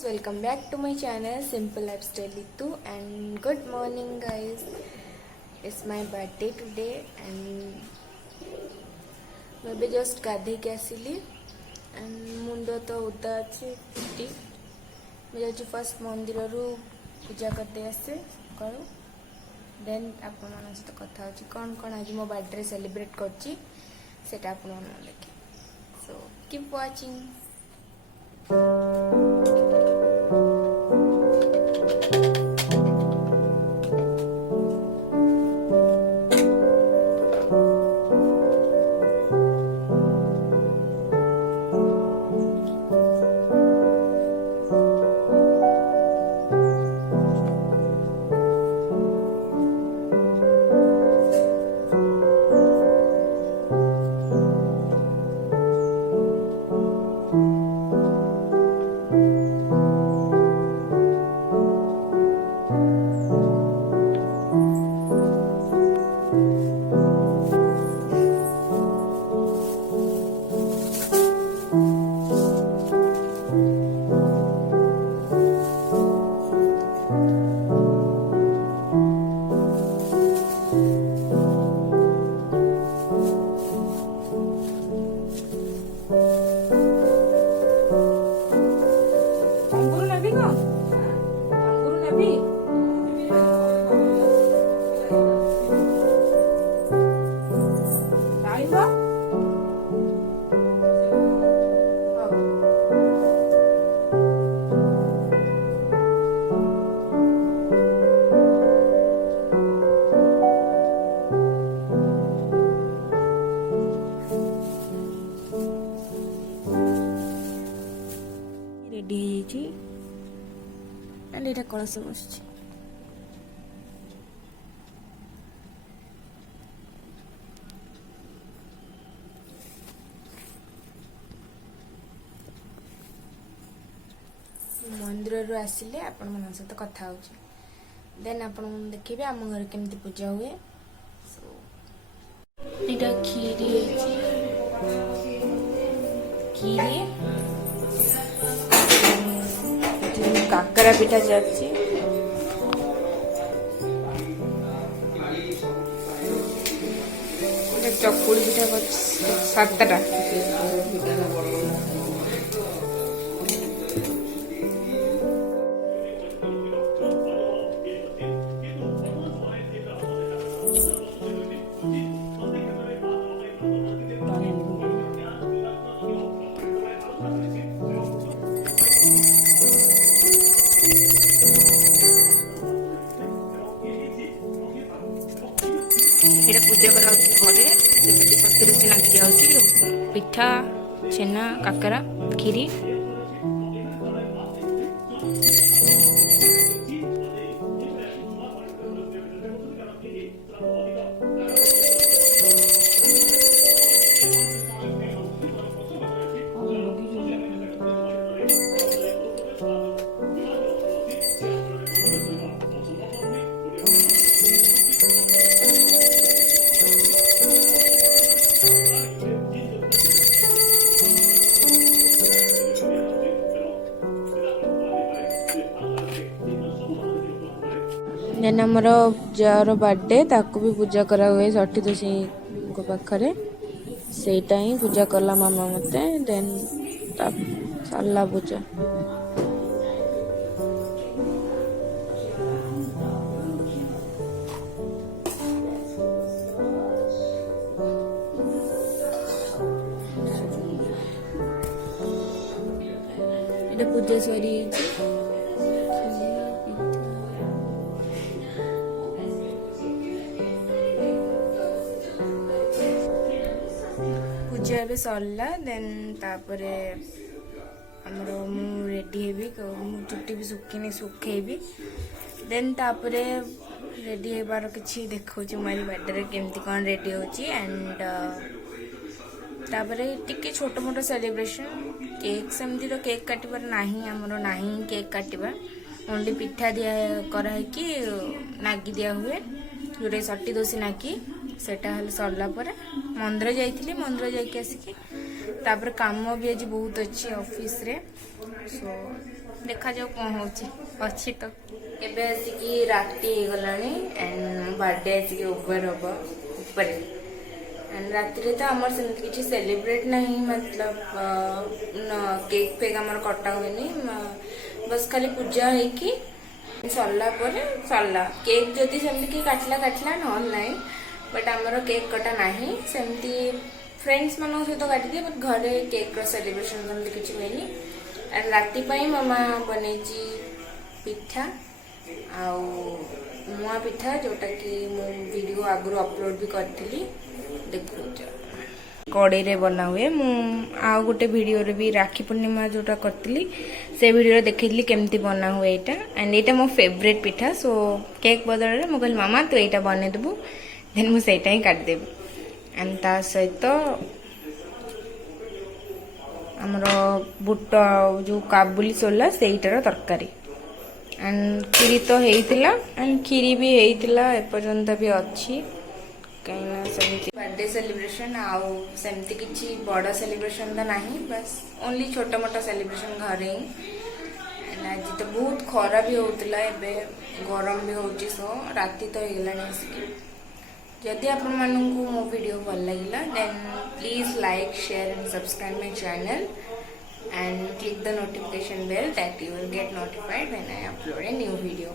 Welcome back to my channel Simple Lifestyle Ritu and good morning guys. It's my birthday today and मैं just गाधे के आसिली and मुंडो तो उदा अच्छे पिटी मैं जो फर्स्ट मंदिर रू पूजा करते आसे करूँ देन आपण मान सहित कथा होची कौन कौन आज मो बर्थडे सेलिब्रेट करची सेटा आपण मान देखि सो कीप वाचिंग। रेडी कलश बस मंदिर आसिले आपण मन सहित कथा हो देन आपण देखिए आम घर केमती पूजा हुए इटा खीरी खीरी काकरा पिठा जाच्छी चकुड़ी पिठा 7टा এটা ପୂଜା କରାଉଛି ଘରେ ଯେମିତି ସନ୍ତୁଳି ଲାଗି ଯାଉଛି ପିଠା ଛେନା କାକରା କ୍ଷୀରି देन आमर जार बर्थडे ताकू भी पूजा करा हुए षठी दोषी पाखरे सेटा ही पूजा कला मामा मते देन सरला पूजा पूजा सरी पूजा ए सरला देन तापरे हमरो मु रेडी हेबी मु चुट्टी भी सुखिनी सुखेबी देन तापरे रेडी हेबार किछि देखौची मारी बर्थडे केमती कोन रेडी होची एंड तापरे टिके छोटो मोटो सेलिब्रेशन केक सेमती तो केक काटिबार नाही हमरो नाही केक काटिबा ओनली पिठा दिया करा है कि नागी दिया हुए जोटे षठी दोषी नागी सेटा हल सरला परे मंदिर जाइथिली मंदिर जाइके आसिकी तापर काम भी आज बहुत अच्छी ऑफिस रे सो देखा जाओ कौन होची अच्छी तो एबे आसिकी राती हो गलानी एंड बर्थडे आसिकी ओवर होबो ऊपर एंड राति रे तो हमर सेमति किछि सेलिब्रेट नहीं मतलब केक फेक हमर कटा हुएनी बस खाली पूजा है कि सरला पर सरला केक जदि सेमति कि काटला न नहीं बट हमर केक कटा नहीं सेमति फ्रेंड्स मानक सहित काटी दिए बट घरे केक रो सेलिब्रेशन सेमति किछि हुएनी एंड राति पाई मामा बनेची पिठा आउ मुआ पिठा जोटा कि मु वीडियो आगु अपलोड भी करथिली देखो कड़े रे बना हुए मु आ गोटे वीडियो रे भी राखी पूर्णिमा जोटा करथिली से वीडियो रे देखैली केमती बना हुए एटा एंड एटा मो फेवरेट पिठा सो केक बदल रे मो कहल मामा तू एटा बने देबू देन मु सेटा ही काट देबू एंड ता सहित हमरो बुट जो काबुली सोला सेइटार तरकारी एंड खीरी तो हेइतिला एंड खीरी भी हेइतिला एपर्यंत भी अच्छी कहीं सेमती बर्थडे सेलिब्रेशन आउ सेमती किछि बड़ा सेलिब्रेशन तो नहीं बस ओनली छोटा मोटा सेलिब्रेशन घरे ही आज तो बहुत खरा भी होतिला एबे गरम भी होची सो राती तो हेगलानी आसिकी जदि आपण माननकु मो वीडियो भल लागिला then please like share and subscribe my channel and click the notification bell that you will get notified when I upload a new video.